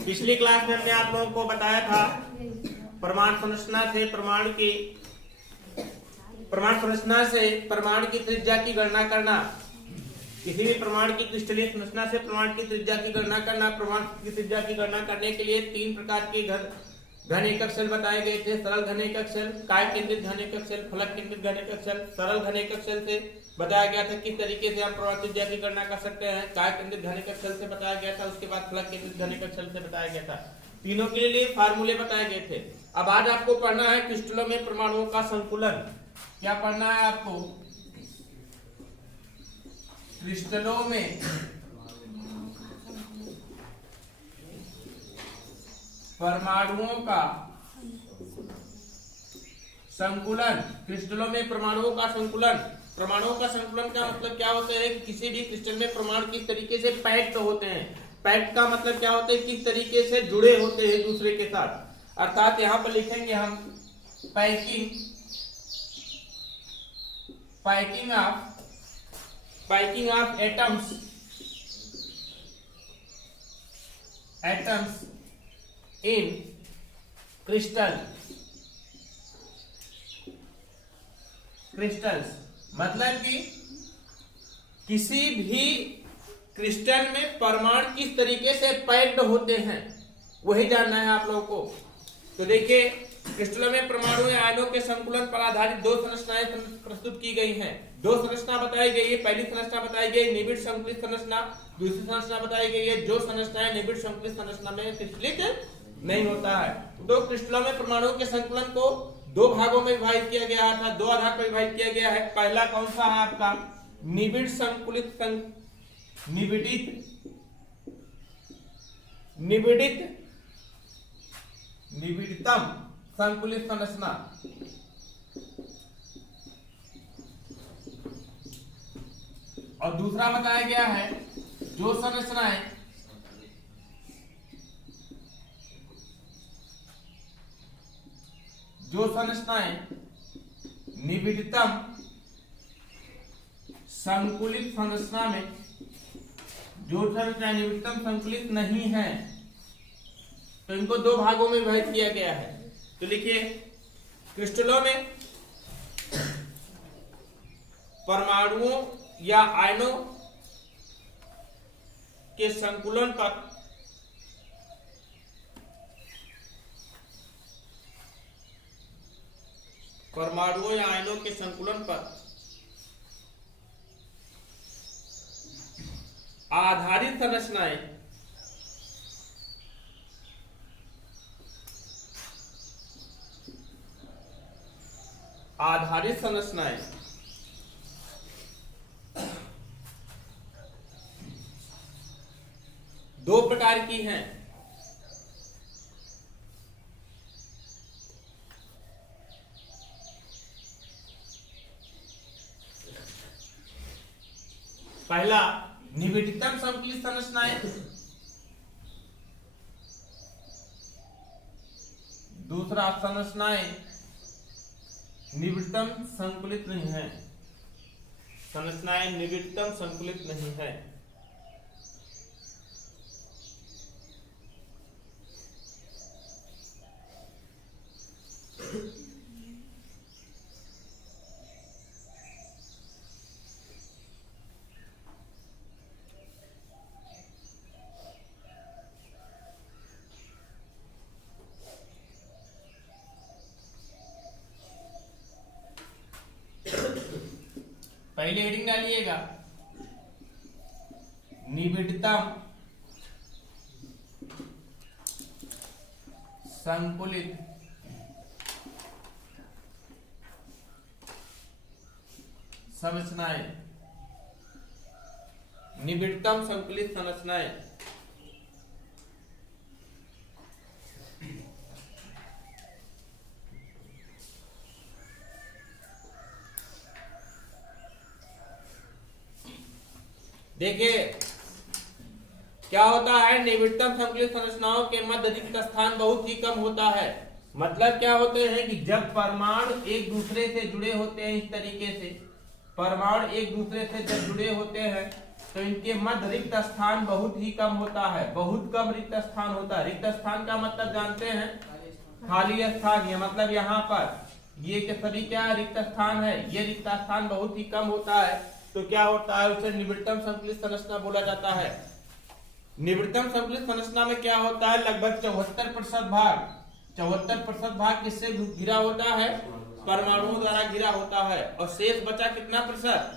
पिछली क्लास में हमने आप लोगों को बताया था परमाणु संरचना से परमाणु की त्रिज्या की गणना करना, किसी भी परमाणु की क्रिस्टलीय संरचना से परमाणु की त्रिज्या की गणना करना। परमाणु की त्रिज्या की गणना करने के लिए 3 प्रकार के घन एकक शेल बताए गए थे। सरल घन एकक शेल, काय केंद्रित घन एकक शेल, फलक केंद्रित घन एकक शेल। सरल घन एकक शेल से बताया गया था किस तरीके से हम परमाणु त्रिज्या की गणना कर सकते हैं। काय केंद्रित घन एकक शेल से बताया गया था, उसके बाद फलक केंद्रित घन एकक शेल से बताया गया था। तीनों के लिए फार्मूले बताए गए थे। अब आज आपको पढ़ना है क्रिस्टलों में परमाणुओं का संकुलन। क्या पढ़ना है आपको? क्रिस्टलों में परमाणुओं का संकुलन। क्रिस्टलों में परमाणुओं का संकुलन। परमाणुओं का संकुलन का मतलब क्या होता है कि किसी भी क्रिस्टल में परमाणु किस तरीके से पैक्ड होते हैं। पैक्ड का मतलब क्या होता है, किस तरीके से जुड़े होते हैं दूसरे के साथ। अर्थात यहां पर लिखेंगे हम packing of atoms in crystals. मतलब कि किसी भी क्रिस्टल में परमाणु किस तरीके से पैक्ड होते हैं, वही जानना है आप लोगों को। तो देखिए, क्रिस्टलों में परमाणु या आयनों के संकुलन पर आधारित 2 संरचनाएं प्रस्तुत की गई हैं। 2 संरचना बताई गई है। पहली संरचना बताई गई निबिड़ संकुलित संरचना। दूसरी संरचना बताई गई है जो संरचनाएं निबिड़ संकुलित संरचना में क्रिस्टलित नहीं होता है। तो क्रिस्टलों में परमाणुओं के संकुलन को 2 भागों में विभाजित किया गया था, 2 आधार पर विभाजित किया गया है। पहला कौन सा है आपका? निबिड़ संकुलित निबिड़तम संकुलित संरचना। और दूसरा बताया गया है जो संरचनाएं निबिड़तम संकुलित संरचना में, जो संरचना निबिड़तम संकुलित नहीं है, तो इनको 2 भागों में विभाजित किया गया है। तो लिखिए, क्रिस्टलों में परमाणुओं या आयनों के संकुलन पर आधारित संरचनाएं दो प्रकार की हैं। पहला निबिड़तम संकुलित संरचनाएं, दूसरा संरचनाएं निबिड़तम संकुलित नहीं है। संरचनाएं निबिड़तम संकुलित नहीं है। पहले हेडिंग डालिएगा निबिड़तम संकुलित संरचनाएं। निबिड़तम संकुलित संरचनाएं देखिए क्या होता है, निबिड़तम संकुलित संरचनाओं के मध्य अधिक स्थान बहुत ही कम होता है। मतलब क्या होते हैं कि जब परमाणु एक दूसरे से जुड़े होते हैं, इस तरीके से परमाणु एक दूसरे से जब जुड़े होते हैं तो इनके मध्य रिक्त स्थान बहुत ही कम होता है, बहुत कम रिक्त स्थान होता है। रिक्त स्थान का मतलब जानते हैं, खाली स्थान। ये मतलब यहाँ पर ये के सभी क्या रिक्त स्थान है, ये रिक्त स्थान बहुत ही कम होता है। तो क्या होता है, उसे निबिड़तम संकुलित संरचना बोला जाता है। निबिड़तम संकुलित संरचना में क्या होता है, लगभग 74% भाग, 74% भाग किससे घिरा होता है, परमाणुओं द्वारा घिरा होता है। और शेष बचा कितना प्रतिशत,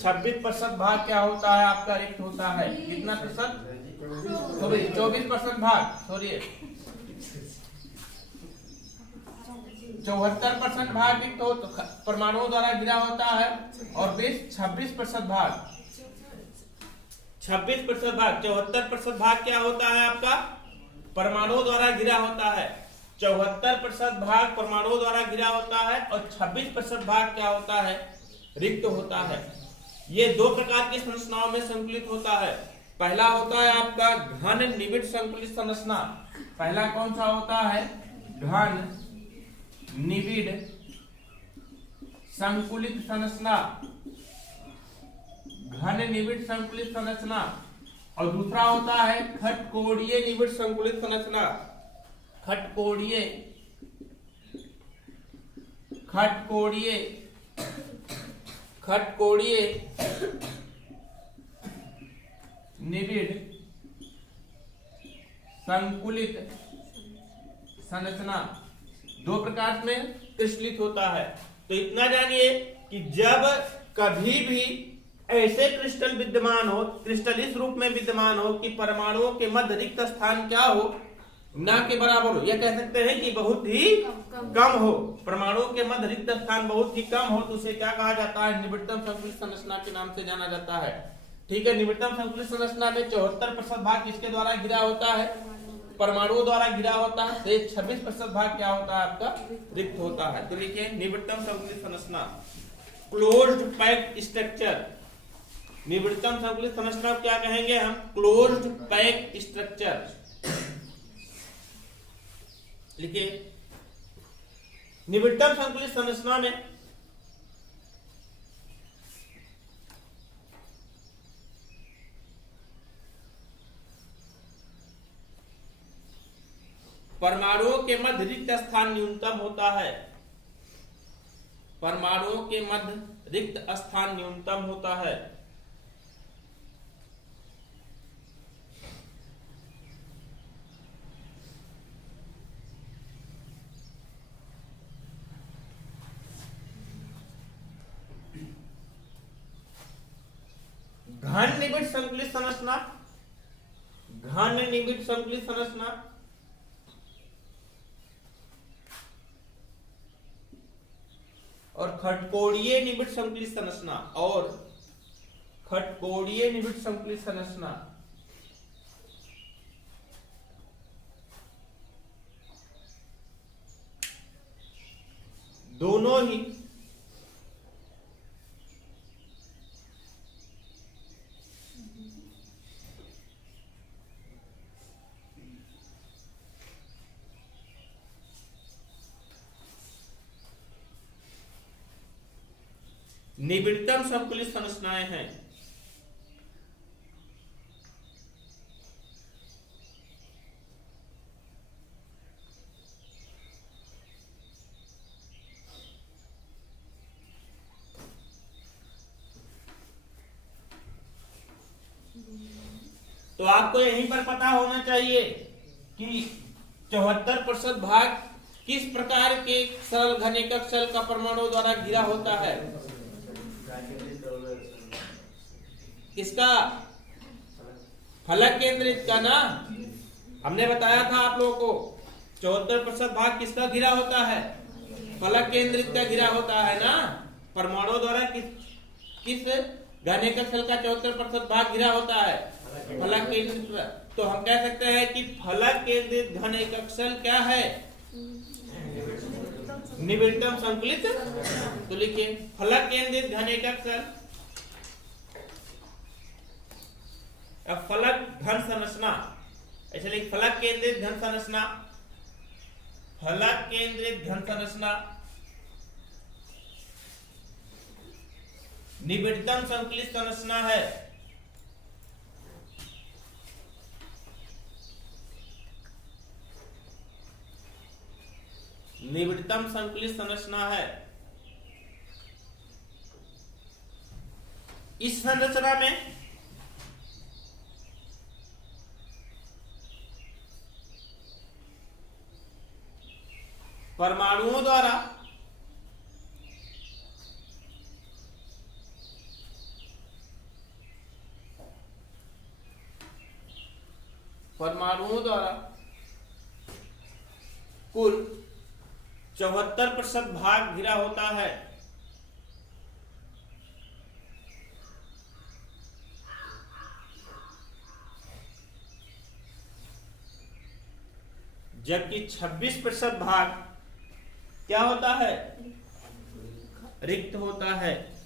26% भाग क्या होता है, आपका रिक्त होता है। कितना प्रतिशत, 24% भाग, सॉरी 74% भाग रिक्त हो परमाणुओं द्वारा घिरा होता है। और 26% भाग, 26% भाग, 74% भाग क्या होता है आपका, परमाणुओं द्वारा घिरा होता है। 74% भाग परमाणुओं द्वारा घिरा होता है और 26% भाग क्या होता है, रिक्त होता है। ये दो प्रकार की संरचनाओं में संकुलित होता है। पहला होता है आपका घन निबिड़ संकुलित संरचना। पहला कौन सा होता है, घन निबिड़ संकुलित संरचना, घन निबिड़ संकुलित संरचना। और दूसरा होता है खटकोणीय निबिड़ संकुलित संरचना। खटकोणीय, खटकोणीय, खटकोणीय निबिड़ संकुलित संरचना दो प्रकार में क्रिस्टलित होता है। तो इतना जानिए कि जब कभी भी ऐसे क्रिस्टल विद्यमान हो, क्रिस्टल इस रूप में विद्यमान हो कि परमाणुओं के मध्य रिक्त स्थान क्या हो, ना के बराबर हो, यह कह सकते हैं कि बहुत ही कम हो, परमाणुओं के मध्य रिक्त स्थान बहुत ही कम हो, तो उसे क्या कहा जाता है, निबिड़तम संकुलित संरचना के नाम से जाना जाता है। ठीक है, निबिड़तम संकुलित संरचना में 74% भाग किसके द्वारा घिरा होता है, परमाणुओं द्वारा घिरा होता है। 26% भाग क्या होता है आपका, रिक्त होता है। तो देखिए निबिड़तम संकुलित संरचना, क्लोज्ड पैक्ड स्ट्रक्चर। निबिड़तम संकुलित संरचना क्या कहेंगे हम, क्लोज्ड पैक्ड स्ट्रक्चर। लिखिए, निबिड़तम संकुलित संरचना में परमाणुओं के मध्य रिक्त स्थान न्यूनतम होता है। परमाणुओं के मध्य रिक्त स्थान न्यूनतम होता है। घन निबिड़ संकुलित संरचना, घन निबिड़ संकुलित संरचना और खटकोणीय निबिड़ संकुलित संरचना, और खटकोणीय निबिड़ संकुलित संरचना दोनों ही निबिड़तम संकुलित संरचनाएं हैं। तो आपको यहीं पर पता होना चाहिए कि 74% भाग किस प्रकार के सरल घनीकक शेल का परमाणु द्वारा घिरा होता है। किसका, फलक केंद्रित का ना, हमने बताया था आप लोगों को 74% भाग किसका घिरा होता है, फलक केंद्रित का घिरा होता है ना। परमाणु द्वारा किस घनीकक शेल का 74% भाग घिरा होता है, फलक केंद्रित। तो हम कह सकते हैं कि फलक केंद्रित घनीकक शेल क्या है, निबिड़तम संकुलित। तो लिखिए फलक केंद्रित घनीकक शेल, फलक घन संरचना, ऐसे लिख फलक केंद्रित घन संरचना, फलक केंद्रित घन संरचना निबिड़तम संकुलित संरचना है। निबिड़तम संकुलित संरचना है। इस संरचना में परमाणुओं द्वारा कुल 74% भाग घिरा होता है। जबकि 26% भाग क्या होता है? रिक्त होता है।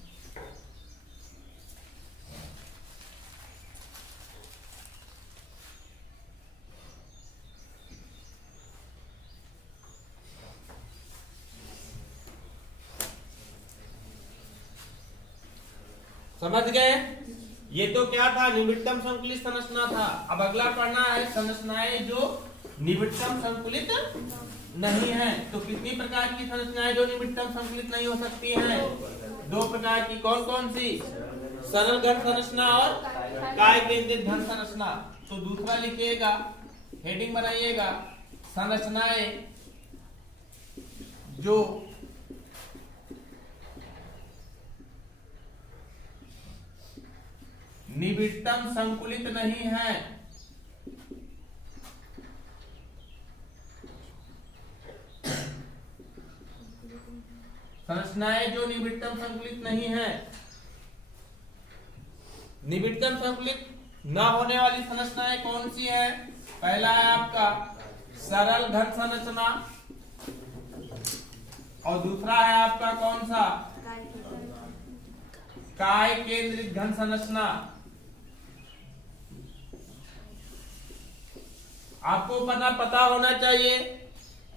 समझ गए? ये तो क्या था? निबिड़तम संकुलित संरचना था। अब अगला पढ़ना है संरचनाएं जो निबिड़तम संकुलित नहीं है। तो कितनी प्रकार की संरचनाएं जो निबिड़तम संकुलित नहीं हो सकती हैं? 2 प्रकार की। कौन कौन सी? सरल घन संरचना और काय केंद्रित घन संरचना। तो दूसरा लिखिएगा, हेडिंग बनाइएगा, संरचनाएं जो निबिड़तम संकुलित नहीं है। संरचनाएं जो निबिड़तम संकुलित नहीं है। निबिड़तम संकुलित न होने वाली संरचनाएं कौन सी है? पहला है आपका सरल घन संरचना और दूसरा है आपका कौन सा? काय केंद्रित घन संरचना। आपको पता होना चाहिए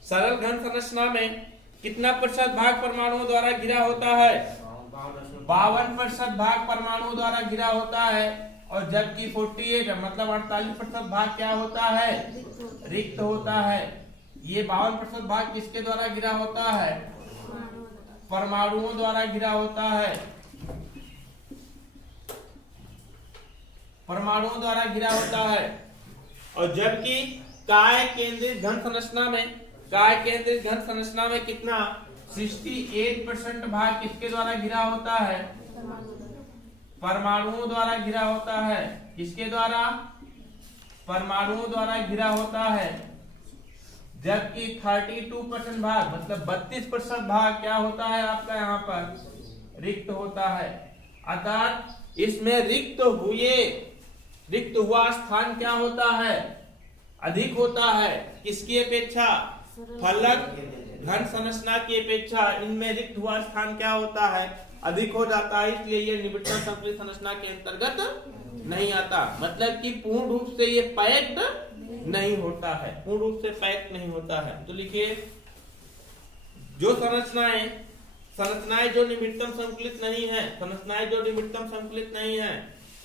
सरल घन संरचना में कितना प्रतिशत भाग परमाणुओं द्वारा घिरा होता है? 52% भाग परमाणुओं द्वारा घिरा होता है। और जबकि 48 मतलब 48% भाग क्या होता है? रिक्त होता है। ये 52% भाग किसके द्वारा घिरा होता है? परमाणुओं द्वारा घिरा होता है। परमाणुओं द्वारा घिरा होता है। और जबकि काय केंद्रित घन संरचना में कितना? 68% भाग किसके द्वारा घिरा होता है? परमाणुओं द्वारा घिरा होता है। किसके द्वारा? परमाणुओं द्वारा घिरा होता है। जबकि 32% भाग मतलब 32% भाग क्या होता है आपका? यहाँ पर रिक्त होता है। अर्थात इसमें रिक्त हुआ स्थान क्या होता है? अधिक होता है। किसकी अपेक्षा? फलक घन संरचना की अपेक्षा इनमें रिक्त हुआ स्थान क्या होता है? अधिक हो जाता है। इसलिए ये निबिड़तम संकुलित संरचना के अंतर्गत नहीं आता। मतलब कि पूर्ण रूप से ये पैक्ड नहीं होता है। पूर्ण रूप से पैक्ड नहीं होता है। तो लिखिए, जो संरचनाएं जो निबिड़तम संकुलित नहीं है, संरचनाएं जो निबिड़तम संकुलित नहीं है,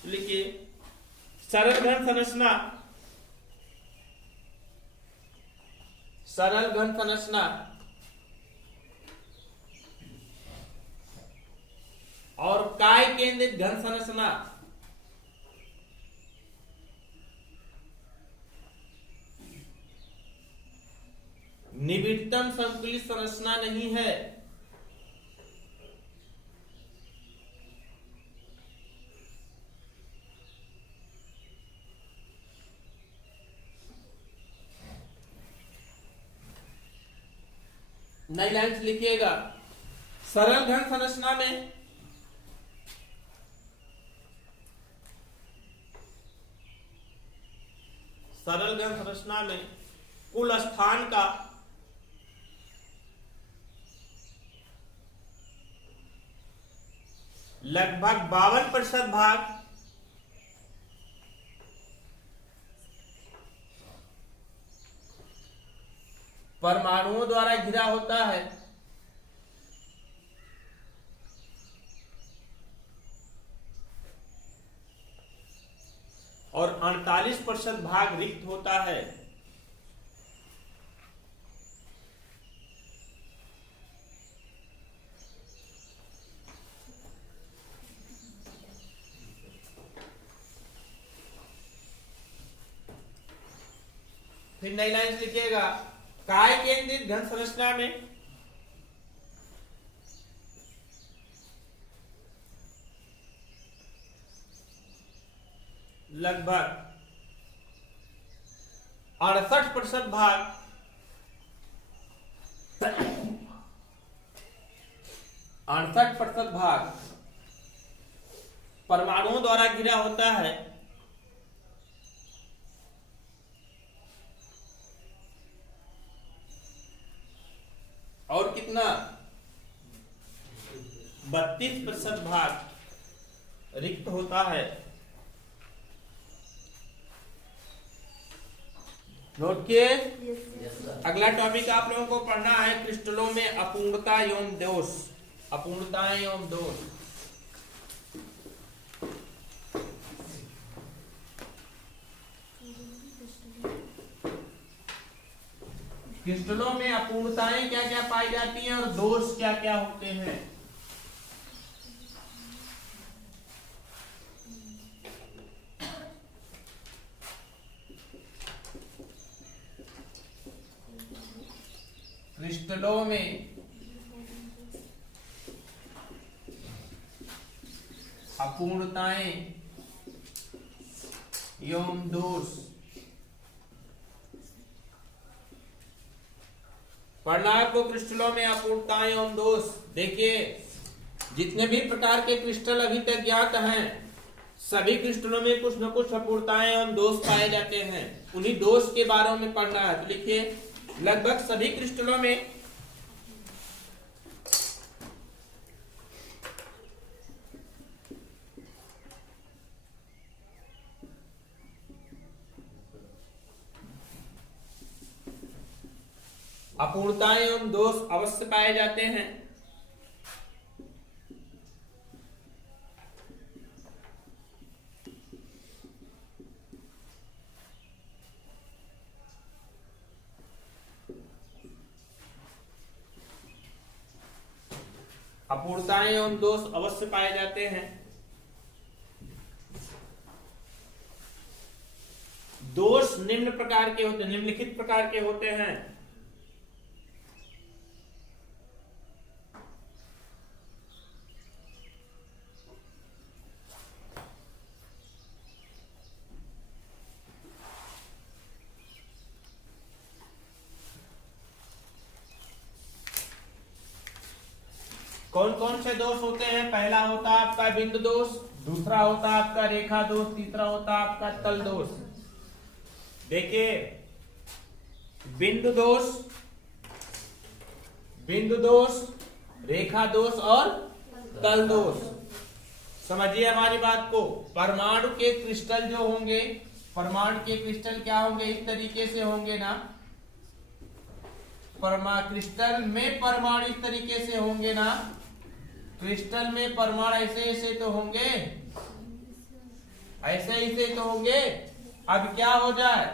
तो लिखिए सरल घन संरचना और काय केंद्रित घन संरचना। निबिड़तम संकुलित संरचना नहीं है। नई लाइन से लिखिएगा, सरल घन संरचना में कुल स्थान का लगभग 52% भाग परमाणुओं द्वारा घिरा होता है। और 48% भाग रिक्त होता है। फिर नई लाइन लिखिएगा, काय केंद्रित घन संरचना में लगभग 68% भाग परमाणुओं द्वारा घिरा होता है, और कितना 32% भाग रिक्त होता है। नोट किए? अगला टॉपिक आप लोगों को पढ़ना है क्रिस्टलों में अपूर्णता एवं दोष। अपूर्णताएं एवं दोष। क्रिस्टलों में अपूर्णताएं क्या क्या पाई जाती हैं और दोष क्या क्या होते हैं। क्रिस्टलों में अपूर्णताएं एवं दोष पढ़ना है आपको। क्रिस्टलों में अपूर्णताएं एवं दोष। देखिए, जितने भी प्रकार के क्रिस्टल अभी तक ज्ञात हैं, सभी क्रिस्टलों में कुछ न कुछ अपूर्णताएं एवं दोष पाए जाते हैं। उन्हीं दोष के बारे में पढ़ना है। तो लिखिए, लगभग सभी क्रिस्टलों में अपूर्णताएं एवं दोष अवश्य पाए जाते हैं। अपूर्णताएं एवं दोष अवश्य पाए जाते हैं। दोष निम्न प्रकार के होते हैं, निम्नलिखित प्रकार के होते हैं। कौन कौन से दोष होते हैं? पहला होता है आपका बिंदु दोष, दूसरा होता है आपका रेखा दोष, तीसरा होता है आपका तल दोष। देखिए, बिंदु दोष, रेखा दोष और तल दोष। समझिए हमारी बात को। परमाणु के क्रिस्टल जो होंगे, परमाणु के क्रिस्टल क्या होंगे? इस तरीके से होंगे ना। क्रिस्टल में परमाणु इस तरीके से होंगे ना। क्रिस्टल में परमाणु ऐसे ऐसे तो होंगे, ऐसे तो होंगे। अब क्या हो जाए,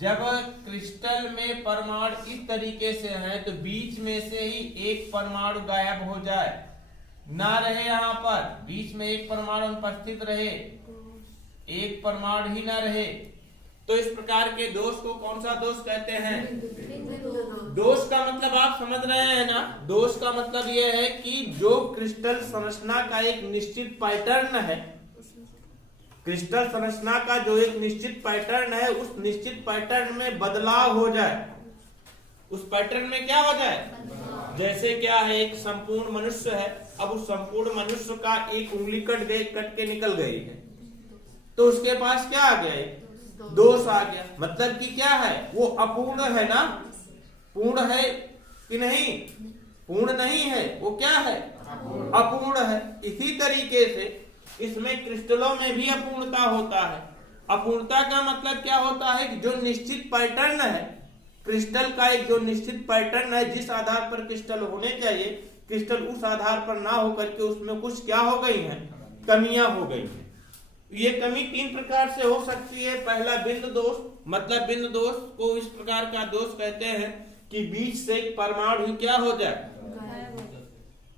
जब क्रिस्टल में परमाणु इस तरीके से है तो बीच में से ही एक परमाणु गायब हो जाए, ना रहे यहाँ पर, बीच में एक परमाणु उपस्थित रहे, एक परमाणु ही ना रहे, तो इस प्रकार के दोष को कौन सा दोष कहते हैं? दोष का मतलब आप समझ रहे हैं ना। दोष का मतलब यह है कि जो क्रिस्टल संरचना का एक निश्चित पैटर्न है, क्रिस्टल संरचना का जो एक निश्चित पैटर्न है, उस निश्चित पैटर्न में बदलाव हो जाए। उस पैटर्न में क्या हो जाए? जैसे क्या है, एक संपूर्ण मनुष्य है, अब उस संपूर्ण मनुष्य का एक उंगली कट के निकल गई है, तो उसके पास क्या आ गया? दोष आ गया। मतलब कि क्या है, वो अपूर्ण है ना। पूर्ण है कि नहीं? पूर्ण नहीं है, वो क्या है? अपूर्ण है। इसी तरीके से इसमें क्रिस्टलों में भी अपूर्णता होता है। अपूर्णता का मतलब क्या होता है कि जो निश्चित पैटर्न है, क्रिस्टल का एक जो निश्चित पैटर्न है, जिस आधार पर क्रिस्टल होने चाहिए, क्रिस्टल उस आधार पर ना होकर के उसमें कुछ क्या हो गई है? कमियां हो गई है। ये कमी तीन प्रकार से हो सकती है। पहला बिंदु दोष, मतलब बिंदु दोष को इस प्रकार का दोष कहते हैं कि बीच से एक परमाणु क्या हो जाए?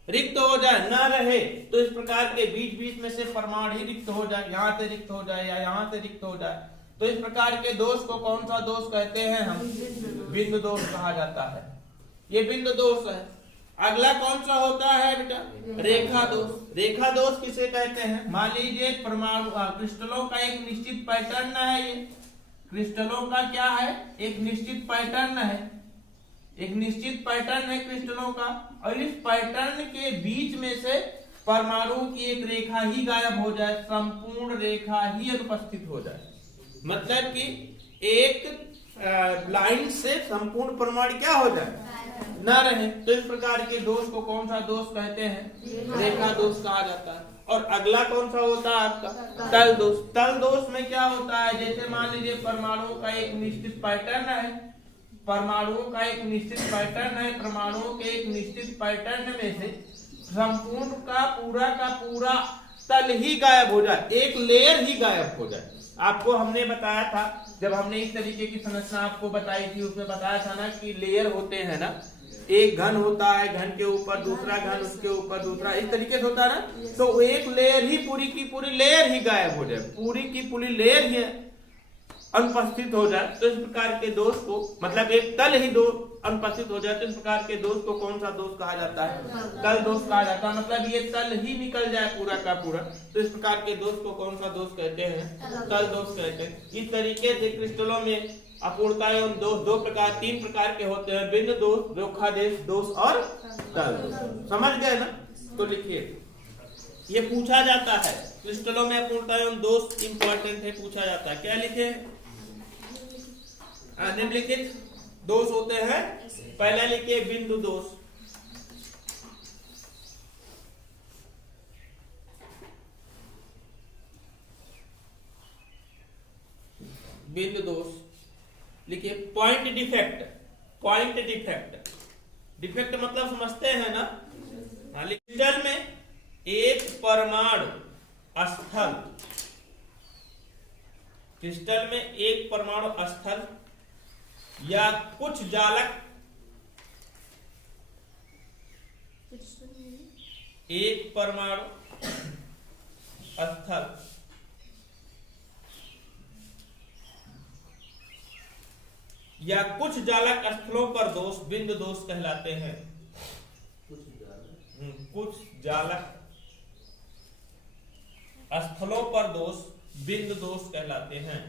रिक्त हो जाए, ना रहे। तो इस प्रकार के बीच बीच में से परमाणु ही रिक्त हो जाए, यहाँ से रिक्त हो जाए या यहाँ से रिक्त हो जाए, तो इस प्रकार के दोष को कौन सा दोष कहते हैं हम? बिंदु दोष कहा जाता है। ये बिंदु दोष है। अगला कौन सा होता है बेटा? रेखा दोष। रेखा दोष किसे कहते हैं? मान लीजिए परमाणु क्रिस्टलों का एक निश्चित पैटर्न है। ये क्रिस्टलों का क्या है? एक निश्चित पैटर्न है। एक निश्चित पैटर्न है क्रिस्टलों का, और इस पैटर्न के बीच में से परमाणुओं की एक रेखा ही गायब हो जाए, संपूर्ण रेखा ही अनुपस्थित हो जाए। मतलब कि एक लाइन से संपूर्ण परमाणु क्या हो जाए? न रहे। तो इस प्रकार के दोष को कौन सा दोष कहते हैं? रेखा दोष कहा जाता है। और अगला कौन सा होता है आपका? तल दोष। तल दोष में क्या होता है? जैसे मान लीजिए परमाणुओं का एक निश्चित पैटर्न है, परमाणुओं का एक निश्चित पैटर्न है, परमाणुओं के एक निश्चित पैटर्न में से संपूर्ण का पूरा तल ही गायब हो जाए, एक लेयर ही गायब हो जाए। आपको हमने बताया था, जब हमने इस तरीके की संरचना आपको बताई थी, उसमें बताया था ना कि लेयर होते हैं ना, एक घन होता है, घन के ऊपर दूसरा घन, उसके ऊपर दूसरा, इस तरीके से होता है ना। तो एक लेयर ही पूरी की पूरी लेयर ही गायब हो जाए, पूरी की पूरी लेयर ही अनुपस्थित हो जाए। तो इस प्रकार के दोष को, मतलब एक तल ही दो अनुपस्थित हो जाए, तो इस प्रकार के दोष को कौन सा दोष कहा जाता है? तल दोष कहा जाता है। मतलब ये तल ही निकल जाए पूरा का पूरा, तो इस प्रकार के दोष को कौन सा दोष कहते हैं? तल दोष कहते हैं। इस तरीके से क्रिस्टलों में अपूर्णता एवं दोष तीन प्रकार के होते हैं: बिंदु दोष, रेखादेश दोष और तल दोष। समझ गए ना? तो लिखिए, ये पूछा जाता है क्रिस्टलों में अपूर्णता एवं दोष इंपॉर्टेंट है, पूछा जाता है। क्या लिखे? निम्नलिखित दोष होते हैं। पहला लिखिए बिंदु दोष। बिंदु दोष लिखिए। Point defect. Point defect, defect मतलब समझते हैं ना? क्रिस्टल में एक परमाणु स्थल, क्रिस्टल में एक परमाणु स्थल या कुछ जालक, एक परमाणु स्थल या कुछ जालक स्थलों पर दोष बिंदु दोष कहलाते हैं। कुछ जालक स्थलों पर दोष बिंदु दोष कहलाते हैं।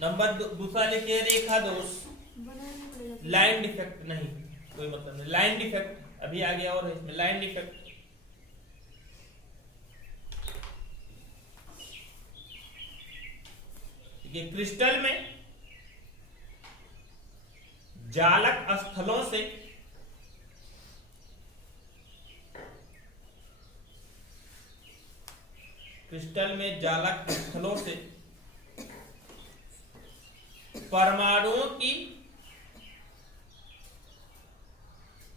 नंबर दूसरा लिखिए रेखा दोष। लाइन डिफेक्ट नहीं, कोई मतलब नहीं। लाइन डिफेक्ट अभी आ गया, और इसमें लाइन डिफेक्ट ये क्रिस्टल में जालक स्थलों से परमाणुओं की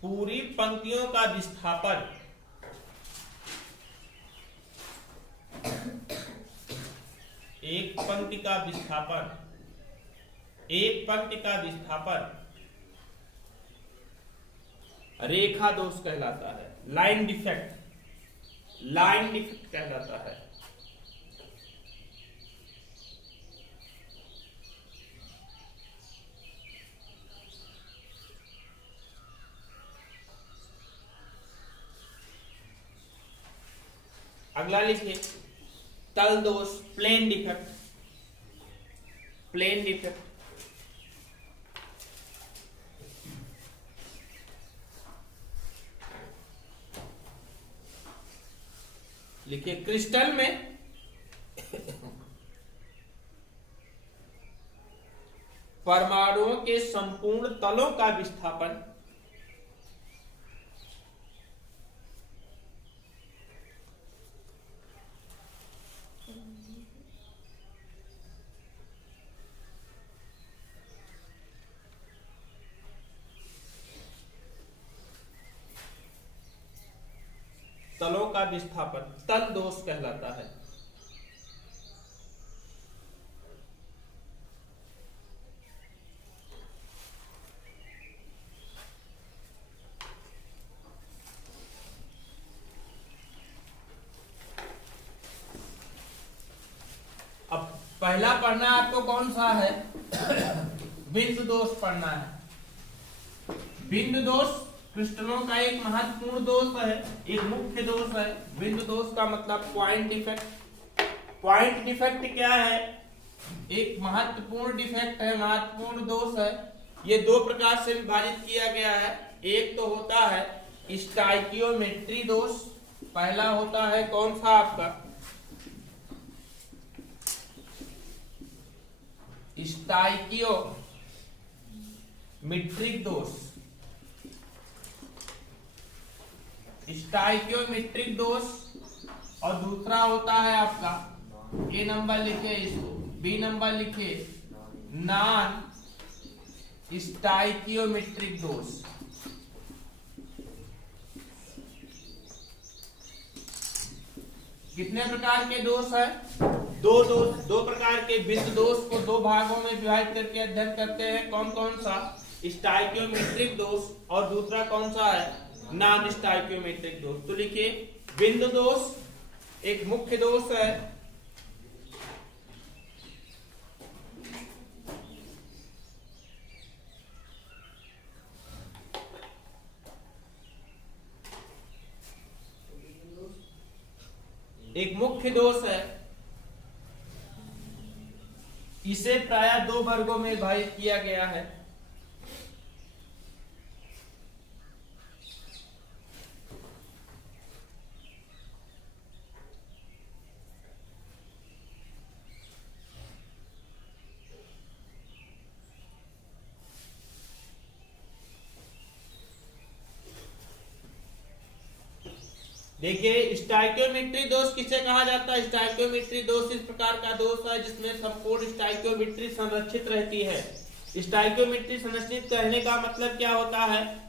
पूरी पंक्तियों का विस्थापन एक पंक्ति का विस्थापन रेखा दोष कहलाता है। लाइन डिफेक्ट कहलाता है। अगला लिखिए तल दोष। Plane defect. लिखिए क्रिस्टल में परमाणुओं के संपूर्ण तलों का विस्थापन तल दोष कहलाता है। पहला पढ़ना आपको कौन सा है? बिंदु दोष पढ़ना है। बिंदु दोष क्रिस्टलों का एक महत्वपूर्ण दोष है, एक मुख्य दोष है। बिंदु दोष का मतलब पॉइंट डिफेक्ट। पॉइंट डिफेक्ट क्या है? एक महत्वपूर्ण डिफेक्ट है, महत्वपूर्ण दोष है। ये दो प्रकार से विभाजित किया गया है। एक तो होता है स्टाइकियोमेट्री दोष। पहला होता है कौन सा आपका? स्टाइकियोमेट्रिक दोष। स्टाइकियोमेट्रिक दोष। और दूसरा होता है आपका, ए नंबर लिखे इसको, बी नंबर लिखे, नॉन स्टाइकियोमेट्रिक दोष। कितने प्रकार के दोष है? दो प्रकार के बिंदु दोष को दो भागों में विभाजित करके अध्ययन करते हैं। कौन कौन सा? स्टाइकियोमेट्रिक दोष और दूसरा कौन सा है? नॉन स्टाइकियोमेट्रिक दोष। तो लिखिए, बिंदु दोष एक मुख्य दोष है। एक मुख्य दोष है। इसे प्रायः दो वर्गों में विभाजित किया गया है। देखिए, स्टाइकियोमेट्री दोष किसे कहा जाता है? स्टाइकियोमेट्री दोष इस प्रकार का दोष है जिसमें संपूर्ण स्टाइकियोमेट्री संरक्षित रहती है। स्टाइकियोमेट्री संरक्षित रहने का मतलब क्या होता है?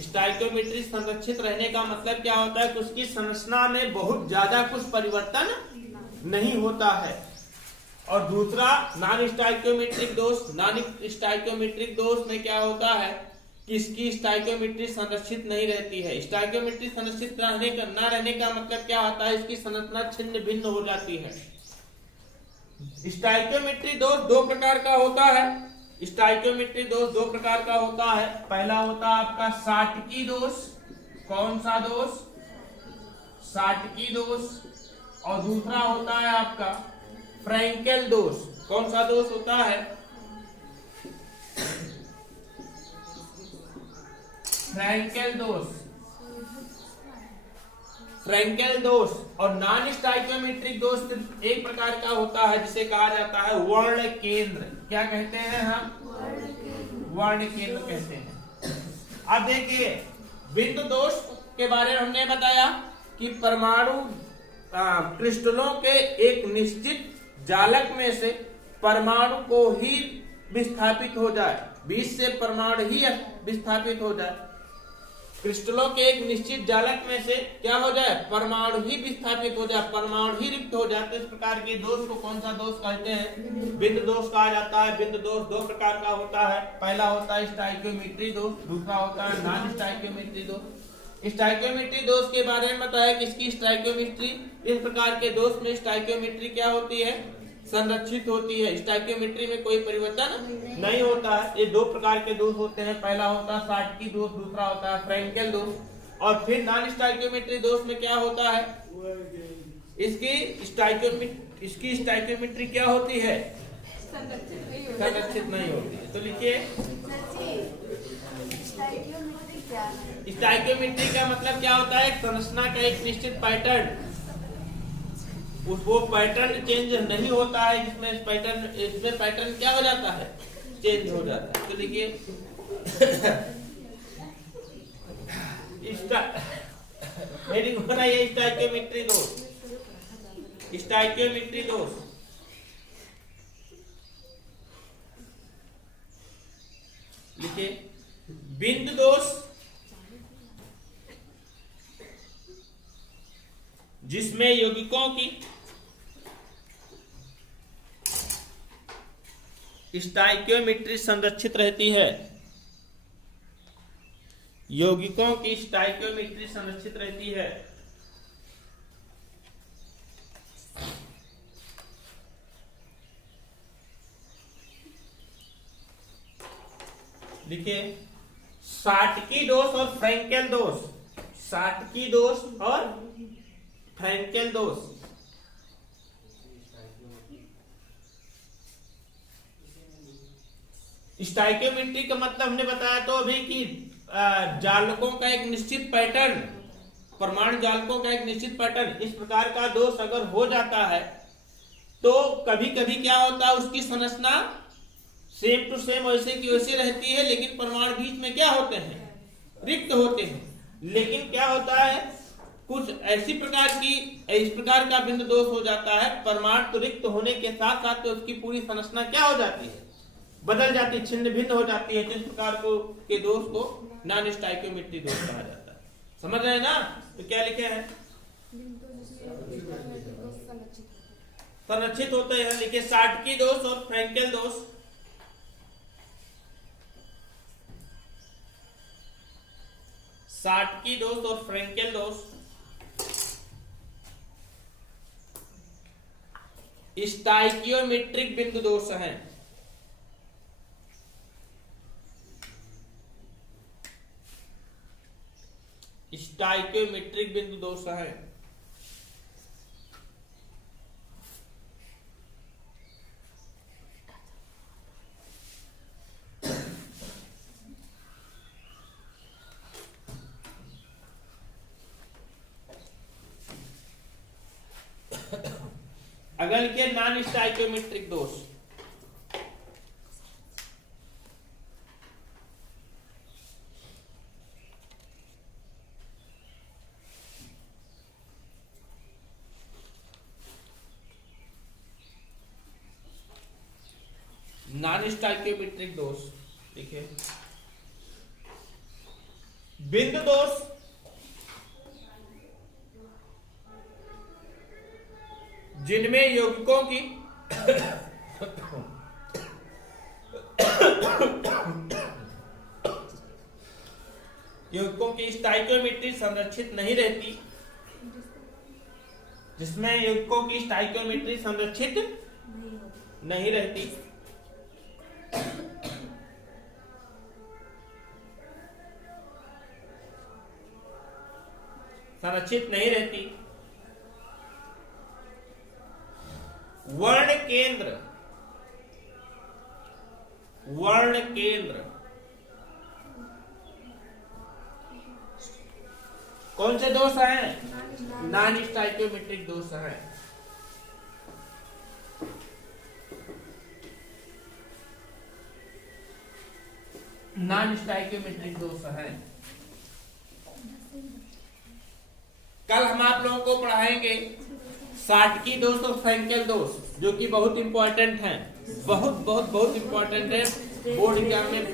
स्टाइकियोमेट्री संरक्षित रहने का मतलब क्या होता है कि उसकी संरचना में बहुत ज्यादा कुछ परिवर्तन नहीं होता है। और दूसरा नॉन स्टाइकियोमेट्रिक दोष। नॉन स्टाइकियोमेट्रिक दोष में क्या होता है कि इसकी स्टाइकियोमेट्री संरक्षित नहीं रहती है। स्टाइकियोमेट्री संरक्षित न रहने का मतलब क्या होता है? इसकी संरचना छिन्न भिन्न हो जाती है। स्टाइकियोमेट्री दोष दो प्रकार का होता है। स्टाइकियोमेट्री दोष दो प्रकार का होता है। पहला होता है आपका साटकी दोष। कौन सा दोष? साटकी दोष। और दूसरा होता है आपका फ्रैंकेल दोष। कौन सा दोष होता है? फ्रैंकेल दोष। फ्रैंकेल दोष और नॉन स्टाइकियोमेट्रिक दोष सिर्फ एक प्रकार का होता है जिसे कहा जाता है वर्ण केंद्र। क्या कहते हैं हम? वर्ण केंद्र कहते हैं। अब देखिए, बिंदु दोष के बारे में हमने बताया कि परमाणु क्रिस्टलों के एक निश्चित जालक में से परमाणु को ही विस्थापित हो जाए, बीच से परमाणु ही विस्थापित हो जाए। क्रिस्टलों के एक निश्चित जालक में से क्या हो जाए? परमाणु ही विस्थापित हो जाए, परमाणु ही रिक्त हो जाए। तो इस प्रकार के दोष को कौन सा दोष कहते हैं? बिंदु दोष कहा जाता है। बिंदु दोष दो प्रकार का होता है। पहला होता है स्टाइकियोमेट्री दोष, दूसरा होता है नॉन स्टाइकियोमेट्री दोष। स्टाइकियोमेट्री दोष के बारे में बताया कि इसकी स्टाइकियोमेट्री, इस प्रकार के दोष में स्टाइकियोमेट्री क्या होती है? संरक्षित होती है। स्टाइकियोमेट्री में कोई परिवर्तन नहीं होता है। ये दो प्रकार के दोष होते हैं। पहला होता है साटकी दोष, दूसरा होता है फ्रैंकेल दोष। और फिर नॉन स्टाइकियोमेट्री दोष में क्या होता है? इसकी स्टाइकियोमेट्री क्या होती है? संरक्षित नहीं होती है। तो लिखिए, स्टाइकियोमेट्री का मतलब क्या होता है? संरचना का एक निश्चित पैटर्न, वो पैटर्न चेंज नहीं होता है, इसमें पैटर्न क्या हो जाता है? चेंज हो जाता है। तो देखिए, हेडिंग होना ये स्टाइकियोमेट्री दोष। स्टाइकियोमेट्री दोष लिखिए, बिंदु दोष जिसमें यौगिकों की स्टाइकियोमेट्री संरक्षित रहती है। यौगिकों की स्टाइकियोमेट्री संरक्षित रहती है। देखिए शाटकी दोष और फ्रैंकेल दोष, शाटकी दोष और फ्रैंकेल दोष। स्टाइकियोमेट्री का मतलब हमने बताया तो अभी कि जालकों का एक निश्चित पैटर्न, परमाणु जालकों का एक निश्चित पैटर्न, इस प्रकार का दोष अगर हो जाता है तो कभी कभी क्या होता है, उसकी संरचना सेम टू सेम वैसे की वैसी रहती है, लेकिन परमाणु बीच में क्या होते हैं, रिक्त होते हैं। लेकिन क्या होता है, कुछ ऐसी प्रकार की, इस प्रकार का बिंदु दोष हो जाता है, परमाणु तो रिक्त होने के साथ साथ तो उसकी पूरी संरचना क्या हो जाती है, बदल जाती है, छिन्न भिन्न हो जाती है। जिस प्रकार को के दोष को नॉन स्टाइकियोमेट्री दोष कहा जाता है। समझ रहे हैं ना? तो क्या लिखे हैं, संरक्षित होते हैं। लिखे शाटकी दोष और फ्रैंकेल दोष। शाटकी दोष और फ्रैंकेल दोष स्टाइकियोमेट्रिक बिंदु दोष हैं। स्टाइकियोमेट्रिक बिंदु दोष है। अगल के नॉन स्टाइकियोमेट्रिक दोष। नॉन स्टाइकियोमेट्रिक दोष देखिए, बिंदु दोष जिनमें यौगिकों की यौगिकों की स्टाइकियोमेट्री संरक्षित नहीं रहती, जिसमें यौगिकों की स्टाइकियोमेट्री संरक्षित नहीं रहती, संरक्षित नहीं रहती। वर्ण केंद्र, वर्ण केंद्र कौन से दोष हैं, नॉन स्टाइकियोमेट्रिक दोष हैं। नॉन स्टाइकियोमेट्रिक दोष हैं। कल हम आप लोगों को पढ़ाएंगे शाटकी दोष और फ्रैंकेल दोष, जो कि बहुत इंपॉर्टेंट हैं, बहुत बहुत बहुत इंपॉर्टेंट है, बोर्ड एग्जाम में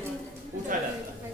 पूछा जाता है।